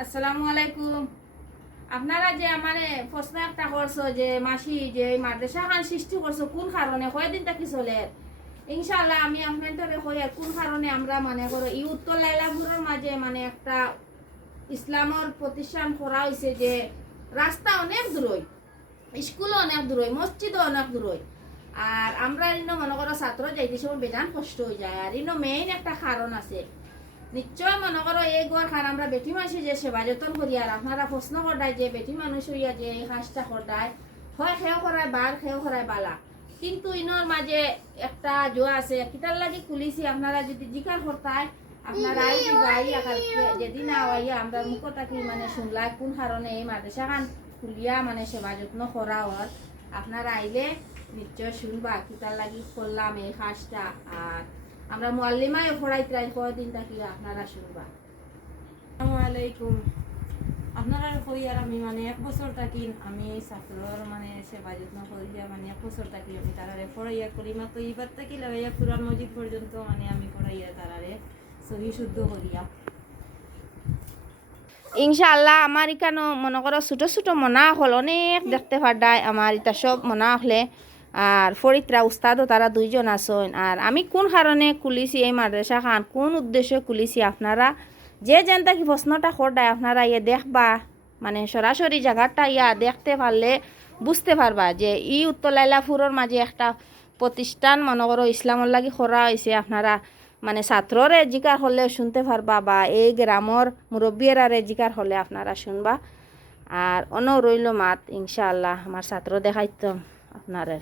আসসালামু আলাইকুম। আপনারা যে আমার প্রশ্ন একটা করছো যে মাসি যে মাদ্রাসা খান সৃষ্টি করছো কোন কারণে কয়দিন থাকি চলে, ইনশাআল্লাহ আমি আপনাদের কই কোন কারণে আমরা মনে করো এই উত্তর লাইলাপুরের মাঝে মানে একটা ইসলামের প্রতিষ্ঠান করা হয়েছে যে রাস্তা অনেক দূরই, স্কুলও অনেক দূরই, মসজিদও অনেক দূরই। আর আমরা ইনো মনে করো ছাত্র যাইতে সময় বেজান কষ্ট হয়ে যায়। আর ইনো মেইন একটা কারণ আছে, নিশ্চয় মনে করো এই ঘর খান আমরা বেটি মানুষ যে সেবা যত্ন করি। আর আপনারা প্রশ্ন করায় যে বেটি মানুষ হইয়া যে এই কাজটা করায় হয় খেয়েও করায় বার খেয়েও করায় বালা, কিন্তু ইনোর মাঝে একটা জোয়া আছে কিতার লাগি খুলিছি। আপনারা যদি জিকার করতায় আপনারা যেদিন আইয়া আমরা মুখ থাকি মানে শুনলাই কোন কারণে এই মাদ্রাসা খান খুলিয়া মানে সেবা যত্ন করা হওয়ার, আপনারা আইলে নিশ্চয় শুনবা কিতার লাগি করলাম এই কাজটা। আর আমরা মুআল্লিমায় পড়াইতে কয়দিন থাকি আপনারা শুনবা। আসসালামু আলাইকুম। আপনারা কই আর আমি মানে 1 বছর থাকি আমি ছাত্রর মানে সেবা যত্ন করিয়া মানে 1 বছর থাকি আমি তারারে পড়াইয়া কলিমা তো এইবার থাকি লাগাইয়া কুরআন মজিদ পর্যন্ত মানে আমি পড়াইয়া তারারে সহি শুদ্ধ করিয়া। ইনশাআল্লাহ আমার এখানে মনে করো ছোটো ছোটো মনা হল অনেক দেখতে পাডায় আমার এটা সব মনা হলে। আর ফরিদরা উস্তাদও তারা 2 জন আছেন। আর আমি কোন কারণে খুলিছি এই মাদ্রাসা খান কোন উদ্দেশ্যে খুলিছি আপনারা যে যেনটা কি প্রশ্নটা করডায় আপনারা ইয়ে দেখবা মানে সরাসরি জায়গাটা ইয়া দেখতে পারলে বুঝতে পারবা যে ই উত্তর লাইলাপুরের মাঝে একটা প্রতিষ্ঠান মনে করো ইসলামর লাগি করা হয়েছে। আপনারা মানে ছাত্ররে জিকার হলে শুনতে পারবা বা এই গ্রামর মুরব্বীরারে জিকার হলে আপনারা শুনবা। আর অন্য রইল মাত ইনশাআল্লাহ আমার ছাত্র দেখাইতাম আপনারে।